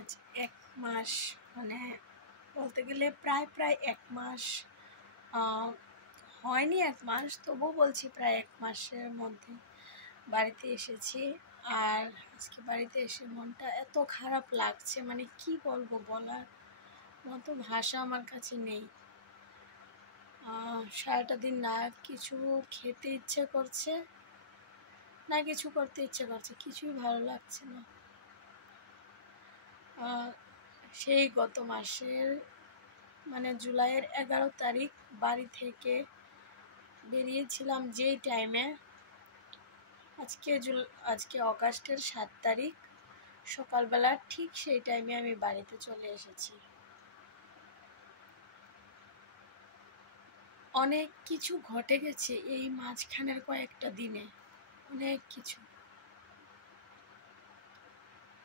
আজ 1 মাস, মানে বলতে গেলে প্রায় 1 মাস হয়নি, 1 মাস তবুও বলছি প্রায় 1 মাসের মধ্যে বাড়িতে এসেছি। আর আজকে বাড়িতে এসে মনটা এত খারাপ লাগছে, মানে কি বলবো, বলার মতো ভাষা আমার কাছে নেই। সারাটা দিন না কিছু খেতে ইচ্ছে করছে, না কিছু করতে ইচ্ছে করছে, কিছুই ভালো লাগছে না। সেই গত মাসের মানে জুলাইয়ের 11 তারিখ বাড়ি থেকে বেরিয়েছিলাম যেই টাইমে, আজকে অগাস্টের 7 তারিখ সকালবেলা ঠিক সেই টাইমে আমি বাড়িতে চলে এসেছি। অনেক কিছু ঘটে গেছে এই মাঝখানের কয়েকটা দিনে, অনেক কিছু।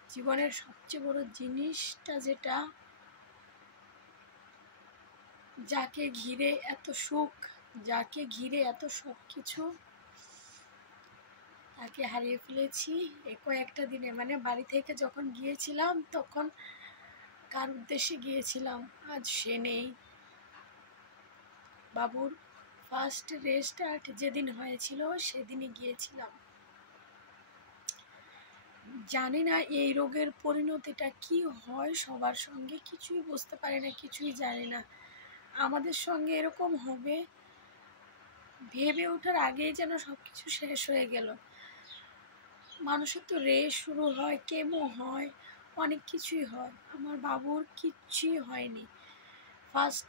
জীবনের সবচেয়ে বড় জিনিসটা যেটা, যাকে ঘিরে এত সুখ, যাকে ঘিরে এত সব কিছু, তাকে হারিয়ে ফেলেছি এই কয়েকটা দিনে। মানে বাড়ি থেকে যখন গিয়েছিলাম তখন কার উদ্দেশ্যে গিয়েছিলাম, আজ সে নেই। বাবুর ফার্স্ট রেস্টার্ট যেদিন হয়েছিল সেদিনই গিয়েছিলাম। জানি না এই রোগের পরিণতিটা কি হয় সবার সঙ্গে, কিছুই বুঝতে পারি না, কিছুই জানি না। আমাদের সঙ্গে এরকম হবে ভেবে ওঠার আগেই যেন সব কিছু শেষ হয়ে গেল। মানুষের তো রেস শুরু হয়, কেমো হয়, অনেক কিছুই হয়। আমার বাবুর কিচ্ছুই হয়নি। ফার্স্ট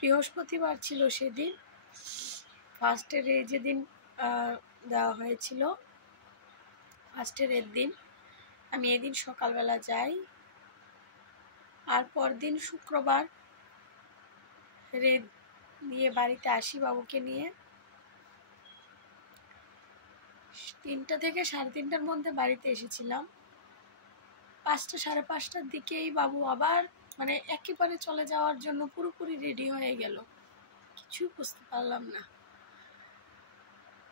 বৃহস্পতিবার ছিল সেদিন, ফার্স্টের যেদিন দেওয়া হয়েছিল, ফার্স্টের দিন আমি এদিন সকালবেলা যাই, আর পরদিন শুক্রবার রেড নিয়ে বাড়িতে আসি বাবুকে নিয়ে। 3টা থেকে 3:30টার মধ্যে বাড়িতে এসেছিলাম। 5টা, 5:30টার দিকেই বাবু আবার মানে একেবারে চলে যাওয়ার জন্য পুরোপুরি রেডি হয়ে গেল। কিছুই বুঝতে পারলাম না,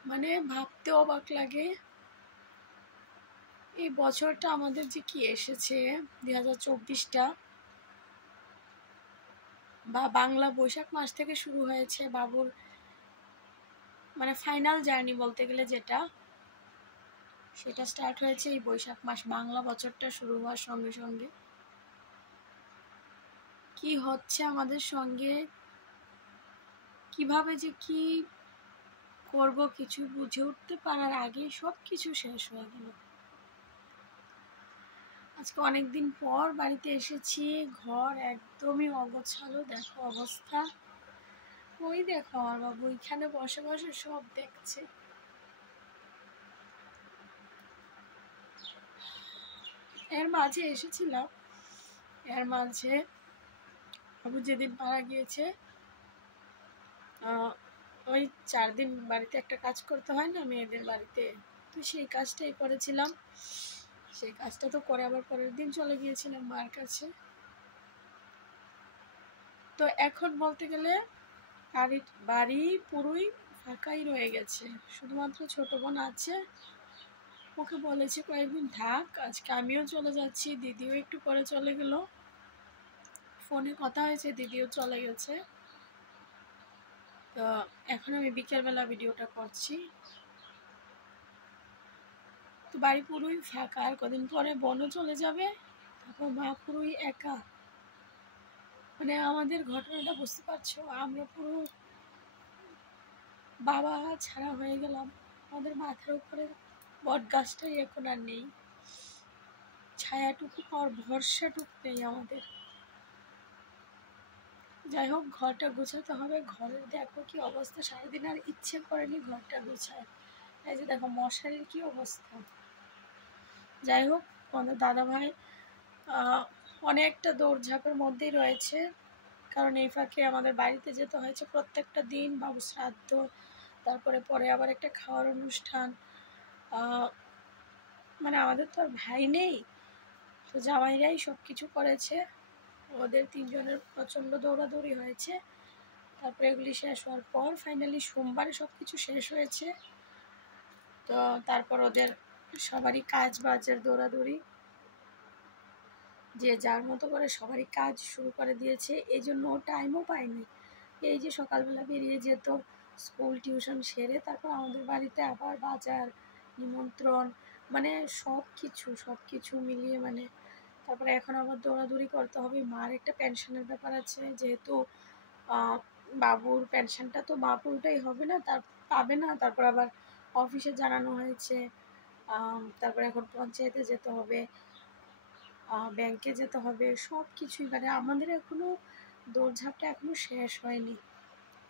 মানে ভাবতে অবাক লাগে এই বছরটা আমাদের যে কি এসেছে, 2024টা, বা বাংলা বৈশাখ মাস থেকে শুরু হয়েছে বাবুর মানে ফাইনাল জার্নি বলতে গেলে যেটা, সেটা স্টার্ট হয়েছে এই বৈশাখ মাস। বাংলা বছরটা শুরু হওয়ার সঙ্গে সঙ্গে কি হচ্ছে আমাদের সঙ্গে, কিভাবে যে কি করব কিছু বুঝে উঠতে পারার আগেই সব কিছু শেষ হয়ে গেল। আজকে অনেকদিন পর বাড়িতে এসেছি, ঘর একদমই অগোছালো, দেখো অবস্থা। ওই দেখো আমার বাবু এখানে বসে বসে সব দেখছে। এর মাঝে এসেছিলাম, এর মাঝে বাবু যেদিন মারা গিয়েছে, ওই 4 দিন বাড়িতে একটা কাজ করতে হয় না মেয়েদের বাড়িতে, তো সেই কাজটাই করেছিলাম। সেই কাজটা তো করে আবার পরের দিন চলে গিয়েছিলাম মার কাছে। তো এখন বলতে গেলে বাড়ি পুরোই ফাঁকাই রয়ে গেছে, শুধুমাত্র ছোট বোন আছে, ওকে বলেছি কয়েকদিন থাক, আজকে আমিও চলে যাচ্ছি, দিদিও একটু পরে চলে গেল। ফোনে কথা হয়েছে, দিদিও চলে গেছে। তো এখন আমি বিকেলবেলা ভিডিওটা করছি। তো বাড়ি পুরোই ফাঁকা, আর কদিন পরে বোনও চলে যাবে, তারপর মা পুরোই একা। মানে আমাদের ঘটনাটা বুঝতে পারছো, আমরা পুরো বাবা ছাড়া হয়ে গেলাম। আমাদের মাথার উপরে বট গাছটাই এখন আর নেই, ছায়াটুকু আর ভরসাটুকু নেই আমাদের। যাই হোক, ঘরটা গোছাতে হবে। ঘরের দেখো কি অবস্থা, সারাদিন আর ইচ্ছে করেনি ঘরটা গোছায়। এই যে দেখো মশারির কি অবস্থা। যাই হোক, আমাদের দাদা ভাই অনেকটা দৌড়ঝাঁপের মধ্যেই রয়েছে, কারণ এই ফাঁকে আমাদের বাড়িতে যেতে হয়েছে প্রত্যেকটা দিন। বাবু শ্রাদ্ধ, তারপরে পরে আবার একটা খাওয়ার অনুষ্ঠান। মানে আমাদের তো আর ভাই নেই, তো জামাইরাই সব কিছু করেছে। ওদের 3 জনের প্রচণ্ড দৌড়াদৌড়ি হয়েছে। তারপরে এগুলি শেষ হওয়ার পর ফাইনালি সোমবারে সব কিছু শেষ হয়েছে। তো তারপর ওদের সবারই কাজ বাজের দৌড়াদৌড়ি। যে যার মতো করে সবারই কাজ শুরু করে দিয়েছে, এই জন্য ও টাইমও পায়নি। এই যে সকালবেলা বেরিয়ে যেত স্কুল টিউশন সেরে, তারপর আমাদের বাড়িতে আবার বাজার, নিমন্ত্রণ, মানে সব কিছু মিলিয়ে মানে তারপরে এখন আবার দৌড়াদৌড়ি করতে হবে। মার একটা পেনশনের ব্যাপার আছে, যেহেতু বাবুর পেনশনটা তো বাবুরটাই হবে না, তার পাবে না। তারপর আবার অফিসে জানানো হয়েছে, তারপরে এখন পঞ্চায়েতে যেতে হবে, ব্যাংকে যেতে হবে, সব কিছুই মানে আমাদের এখনও দৌড়ঝাঁপটা এখনও শেষ হয়নি।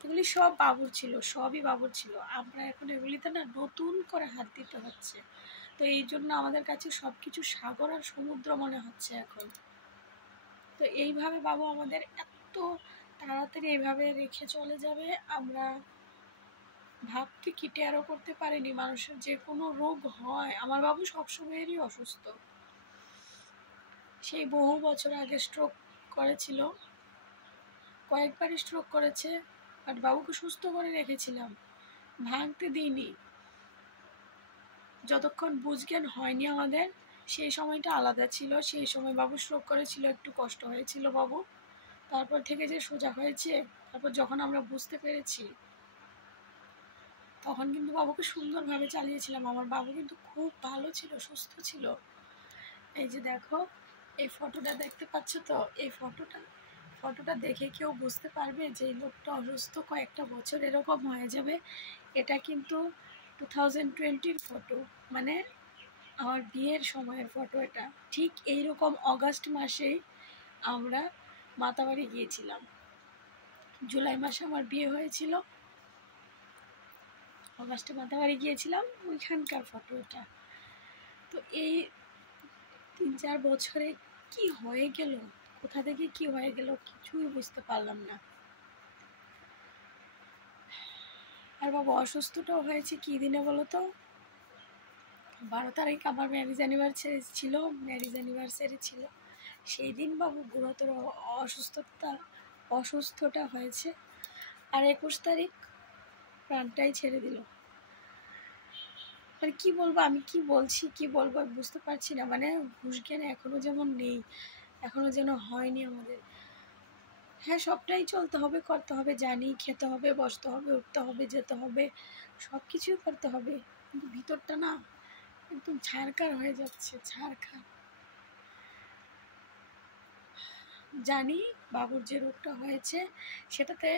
এগুলি সব বাবুর ছিল, সবই বাবুর ছিল। আমরা এখন এগুলিতে না নতুন করে হাত দিতে হচ্ছে। তো এই জন্য আমাদের কাছে সব কিছু সাগর আর সমুদ্র মনে হচ্ছে এখন। তো এইভাবে বাবু আমাদের এত তাড়াতাড়ি এইভাবে রেখে চলে যাবে, আমরা ভাবতে কি টেরও করতে পারিনি মানুষের যে কোনো রোগ হয়। আমার বাবু সবসময়েরই অসুস্থ, সেই বহু বছর আগে স্ট্রোক করেছিল, কয়েকবারই স্ট্রোক করেছে, বাট বাবুকে সুস্থ করে রেখেছিলাম, ভাঙতে দিইনি। যতক্ষণ বুঝজ্ঞান হয়নি আমাদের, সেই সময়টা আলাদা ছিল। সেই সময় বাবু স্ট্রোক করেছিল, একটু কষ্ট হয়েছিল বাবু, তারপর থেকে যে সোজা হয়েছে, তারপর যখন আমরা বুঝতে পেরেছি তখন কিন্তু বাবুকে সুন্দরভাবে চালিয়েছিলাম। আমার বাবু কিন্তু খুব ভালো ছিল, সুস্থ ছিল। এই যে দেখো, এই ফটোটা দেখতে পাচ্ছ তো, এই ফটোটা দেখে কেউ বুঝতে পারবে যে এই লোকটা অসুস্থ, কয়েকটা বছর এরকম হয়ে যাবে। এটা কিন্তু 2020-র ফটো, মানে আমার বিয়ের সময়ের ফটো। এটা ঠিক এইরকম অগাস্ট মাসেই আমরা মাতাবাড়ি গিয়েছিলাম। জুলাই মাসে আমার বিয়ে হয়েছিল, অগাস্টে মাতাবাড়ি গিয়েছিলাম, ওইখানকার ফটো এটা। তো এই 3-4 বছরে কি হয়ে গেল, কোথা থেকে কি হয়ে গেল কিছুই বুঝতে পারলাম না। আর বাবু অসুস্থটাও হয়েছে কি দিনে বলো তো? 12 তারিখ আমার ম্যারেজ অ্যানিভার্সারি ছিল। সেই দিন বাবু গুরুতর অসুস্থটা হয়েছে। আর 21 তারিখ প্রাণটাই ছেড়ে দিল। মানে কি বলবো, আমি কি বলছি কি বলবো বুঝতে পারছি না। মানে হুঁশ জ্ঞান এখনো যেমন নেই, এখনো যেন হয়নি আমাদের। হ্যাঁ, সবটাই চলতে হবে, করতে হবে, জানি, খেতে হবে, বসতে হবে, উঠতে হবে, যেতে হবে, সব কিছুই করতে হবে, কিন্তু ভিতরটা না একদম ছারখার হয়ে যাচ্ছে, ছারখার। জানি বাবুর যে রোগটা হয়েছে সেটাতে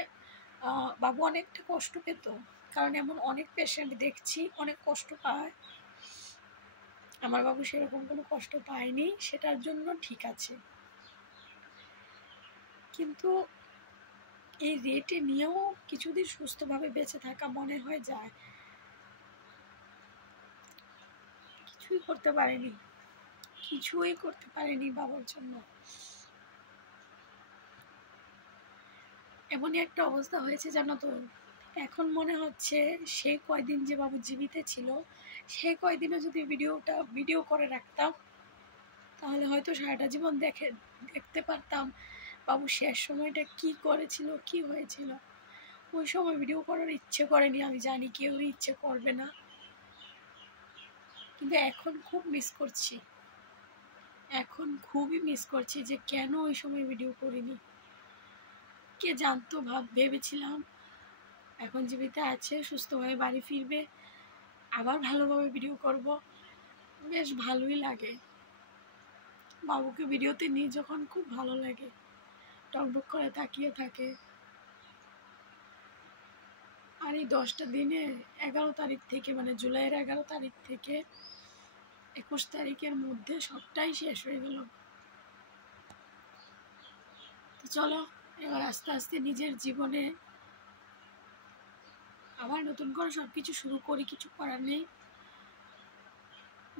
বাবু অনেকটা কষ্ট পেত, কারণ এমন অনেক পেশেন্ট দেখছি অনেক কষ্ট পায়। আমার বাবু সেরকম কোনো কষ্ট পায়নি, সেটার জন্য ঠিক আছে। কিন্তু এই রেটে নিয়েও কিছুদিন সুস্থভাবে বেঁচে থাকা মনে হয় যায়। কিছুই করতে পারেনি বাবার জন্য। এমনই একটা অবস্থা হয়েছে জানো তো, এখন মনে হচ্ছে সে কয়দিন যে বাবু জীবিত ছিল, সে কয়দিনও যদি ভিডিও করে রাখতাম, তাহলে হয়তো সারাটা জীবন দেখতে পারতাম বাবু শেষ সময়টা কি করেছিল, কি হয়েছিল। ওই সময় ভিডিও করার ইচ্ছে করেনি, আমি জানি কেউই ইচ্ছে করবে না, কিন্তু এখন খুবই মিস করছি যে কেন ওই সময় ভিডিও করিনি। কে জানতো, ভেবেছিলাম এখন জীবিত আছে, সুস্থভাবে বাড়ি ফিরবে, আবার ভালোভাবে ভিডিও করব, বেশ ভালোই লাগে। বাবুকে ভিডিওতে নিয়ে যখন খুব ভালো লাগে, টকবক করে তাকিয়ে থাকে। আর এই 10টা দিনে 11 তারিখ থেকে, মানে জুলাইয়ের 11 তারিখ থেকে 21 তারিখের মধ্যে সবটাই শেষ হয়ে গেল। তো চলো এবার আস্তে আস্তে নিজের জীবনে আবার নতুন করে সব কিছু শুরু করি, কিছু করার নেই,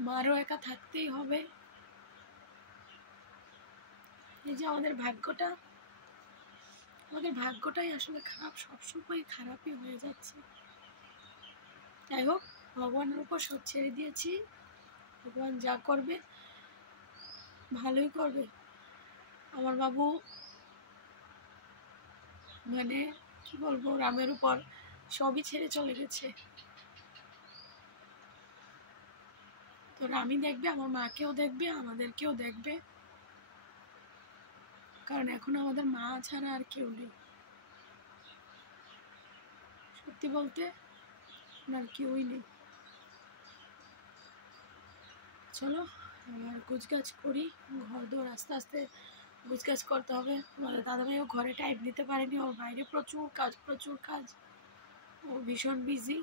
মারও একা থাকতেই হবে। এই যে আমাদের ভাগ্যটাই আসলে খারাপ, সবসময় খারাপই হয়ে যাচ্ছে। যাই হোক, ভগবানের উপর সব ছেড়ে দিয়েছি, ভগবান যা করবে ভালোই করবে। আমার বাবু মানে কি বলবো, রামের উপর সবই ছেড়ে চলে গেছে। তো রামই দেখবে, আমার মাকেও দেখবে, আমাদেরকেও দেখবে। কারণ এখন আমাদের মা ছাড়া আর কেউ নেই, সত্যি বলতে আর কেউই নেই। চলো আর গোছগাছ করি, ঘর দৌড় আস্তে আস্তে গোছগাছ করতে হবে। আমাদের দাদাভাইও ঘরে টাইম দিতে পারেনি, ওর বাইরে প্রচুর কাজ, ও ভীষণ বিজি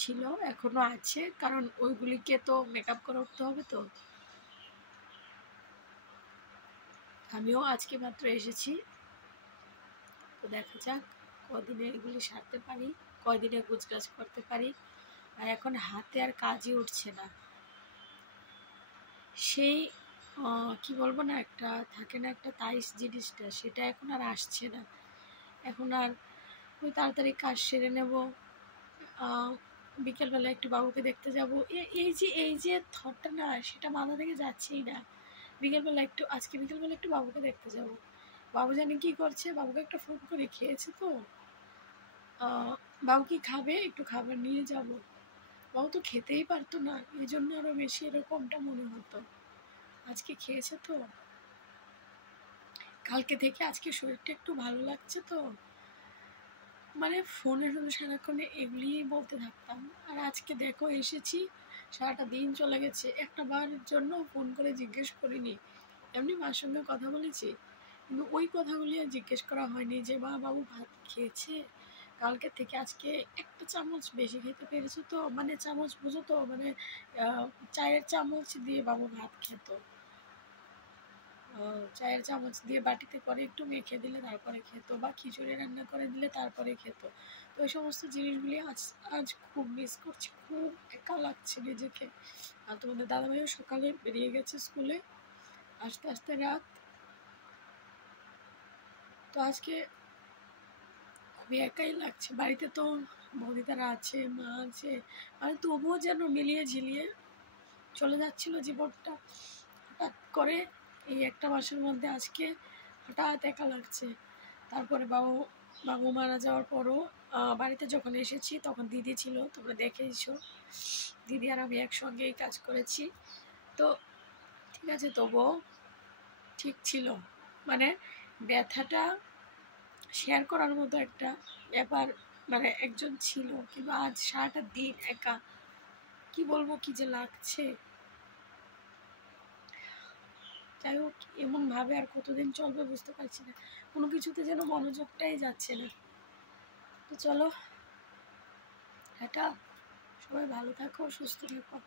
ছিল, এখনো আছে, কারণ ওইগুলিকে তো মেকআপ করে উঠতে হবে। তো আমিও আজকে মাত্র এসেছি, তো দেখা যাক কদিনে এগুলি সারতে পারি, কয়দিনে গোছগাছ করতে পারি। আর এখন হাতে আর কাজই উঠছে না, সেই কি বলবো না, একটা থাকে না একটা তাইস জিনিসটা, সেটা এখন আর আসছে না। এখন আর ওই তাড়াতাড়ি কাজ সেরে নেব, বিকেলবেলা একটু বাবুকে দেখতে যাব, এই যে থটটা না, সেটা মাথা থেকে যাচ্ছেই না। আজকে বিকেলবেলা একটু বাবুকে দেখতে যাব। বাবু জানি কি করছে, বাবুকে একটা ফোন করে, খেয়েছে তো, বাবু কি খাবে, একটু খাবার নিয়ে যাব। বাবু তো খেতেই পারতো না, এই জন্য আরো বেশি এরকমটা মনে হতো। আজকে খেয়েছে তো, কালকে থেকে আজকে শরীরটা একটু ভালো লাগছে তো, মানে ফোনের জন্য সারাক্ষণে এগুলিই বলতে থাকতাম। আর আজকে দেখো এসেছি, সারাটা দিন চলে গেছে, একটা বারের জন্য ফোন করে জিজ্ঞেস করিনি। এমনি মার সঙ্গে কথা বলেছি, কিন্তু ওই কথাগুলি আর জিজ্ঞেস করা হয়নি যে মা বাবু ভাত খেয়েছে, কালকে থেকে আজকে একটা চামচ বেশি খেতে পেরেছো তো, মানে চামচ বুঝো তো, মানে চায়ের চামচ দিয়ে বাবু ভাত খেত, চায়ের চামচ দিয়ে বাটিতে করে একটু মেখে দিলে তারপরে খেত, বা খিচুড়ি রান্না করে দিলে তারপরে খেত। তো ওই সমস্ত জিনিসগুলি আজ খুব মিস করছি, খুব একা লাগছে নিজেকে। আর তোমাদের দাদাভাইও সকালে বেরিয়ে গেছে স্কুলে, আস্তে আস্তে রাত। তো আজকে খুবই একাই লাগছে, বাড়িতে তো বৌদিদারা আছে, মা আছে, মানে তবুও যেন মিলিয়ে ঝিলিয়ে চলে যাচ্ছিল জীবনটা। হঠাৎ করে এই একটা মাসের মধ্যে আজকে হঠাৎ একা লাগছে। তারপরে বাবু মারা যাওয়ার পরও বাড়িতে যখন এসেছি তখন দিদি ছিল, তোমরা দেখেইছো, দিদি আর আমি একসঙ্গেই কাজ করেছি। তো ঠিক আছে, তবুও ঠিক ছিল, মানে ব্যথাটা শেয়ার করার মতো একটা ব্যাপার, মানে একজন ছিল। কিন্তু আজ সারাটা দিন একা, কি বলবো কি যে লাগছে। যাই হোক, এমনভাবে আর কতদিন চলবে বুঝতে পারছি না, কোনো কিছুতে যেন মনোযোগটাই যাচ্ছে না। তো চলো, এটা সবাই ভালো থাকো, সুস্থ থাকো।